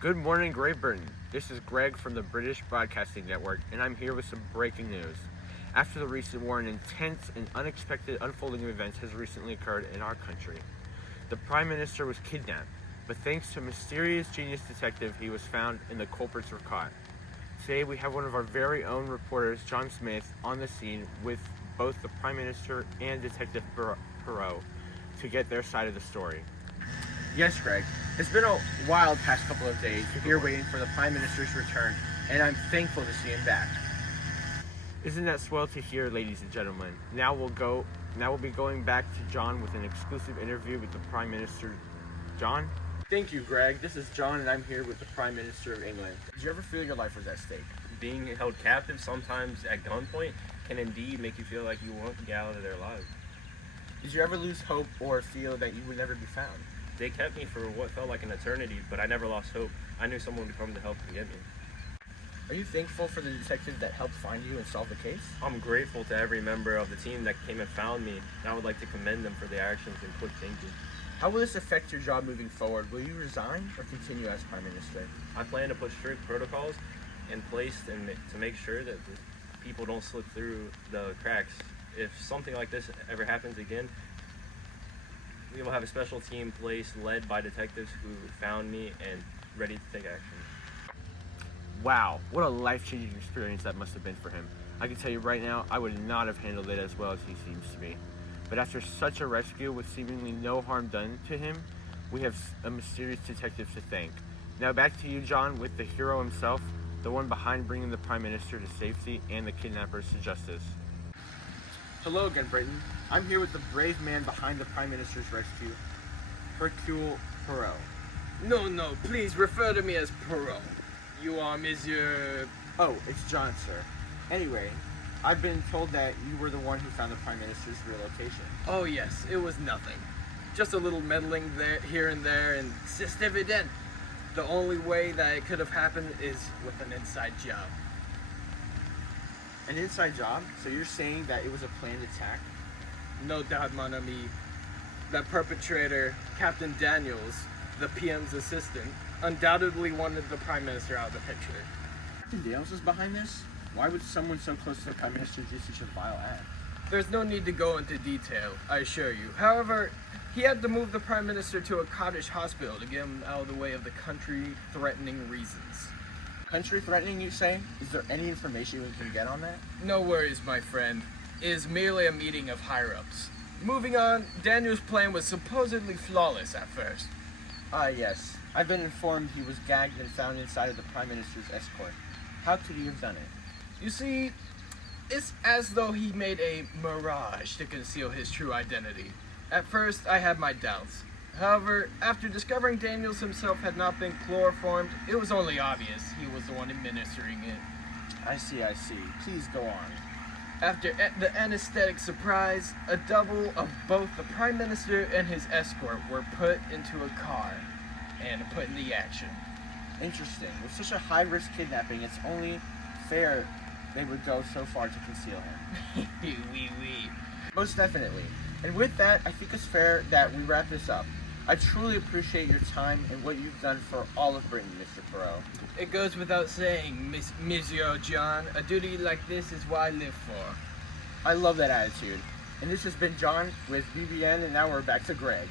Good morning, Great Britain. This is Greg from the British Broadcasting Network, and I'm here with some breaking news. After the recent war, an intense and unexpected unfolding of events has recently occurred in our country. The Prime Minister was kidnapped, but thanks to a mysterious genius detective, he was found and the culprits were caught. Today, we have one of our very own reporters, John Smith, on the scene with both the Prime Minister and Detective Poirot to get their side of the story. Yes, Greg. It's been a wild past couple of days here waiting for the Prime Minister's return, and I'm thankful to see him back. Isn't that swell to hear, ladies and gentlemen? Now we'll be going back to John with an exclusive interview with the Prime Minister. John? Thank you, Greg. This is John, and I'm here with the Prime Minister of England. Did you ever feel your life was at stake? Being held captive, sometimes at gunpoint, can indeed make you feel like you won't get out of their lives. Did you ever lose hope or feel that you would never be found? They kept me for what felt like an eternity, but I never lost hope. I knew someone would come to help and get me. Are you thankful for the detective that helped find you and solve the case? I'm grateful to every member of the team that came and found me, and I would like to commend them for their actions and quick thinking. How will this affect your job moving forward? Will you resign or continue as Prime Minister? I plan to put strict protocols in place to make sure that the people don't slip through the cracks. If something like this ever happens again, we will have a special team placed led by detectives who found me and ready to take action. Wow, what a life-changing experience that must have been for him. I can tell you right now, I would not have handled it as well as he seems to me. But after such a rescue with seemingly no harm done to him, we have a mysterious detective to thank. Now back to you, John, with the hero himself, the one behind bringing the Prime Minister to safety and the kidnappers to justice. Hello again, Britain. I'm here with the brave man behind the Prime Minister's rescue, Hercule Poirot. No, please refer to me as Poirot. You are Monsieur... Oh, it's John, sir. Anyway, I've been told that you were the one who found the Prime Minister's relocation. Oh yes, it was nothing. Just a little meddling there, here and there, and c'est évident. The only way that it could have happened is with an inside job. An inside job? So you're saying that it was a planned attack? No doubt, mon ami. The perpetrator, Captain Daniels, the PM's assistant, undoubtedly wanted the Prime Minister out of the picture. Captain Daniels is behind this? Why would someone so close to the Prime Minister do such a vile act? There's no need to go into detail, I assure you. However, he had to move the Prime Minister to a cottage hospital to get him out of the way of the country-threatening reasons. Country-threatening, you say? Is there any information we can get on that? No worries, my friend. It is merely a meeting of higher-ups. Moving on, Daniel's plan was supposedly flawless at first. Yes. I've been informed he was gagged and found inside of the Prime Minister's escort. How could he have done it? You see, it's as though he made a mirage to conceal his true identity. At first, I had my doubts. However, after discovering Daniels himself had not been chloroformed, it was only obvious he was the one administering it. I see. Please go on. After the anesthetic surprise, a double of both the Prime Minister and his escort were put into a car and put into action. Interesting. With such a high-risk kidnapping, it's only fair they would go so far to conceal him. Oui. Most definitely. And with that, I think it's fair that we wrap this up. I truly appreciate your time and what you've done for all of Britain, Mr. Poirot. It goes without saying, Monsieur John, a duty like this is what I live for. I love that attitude. And this has been John with BBN, and now we're back to Greg.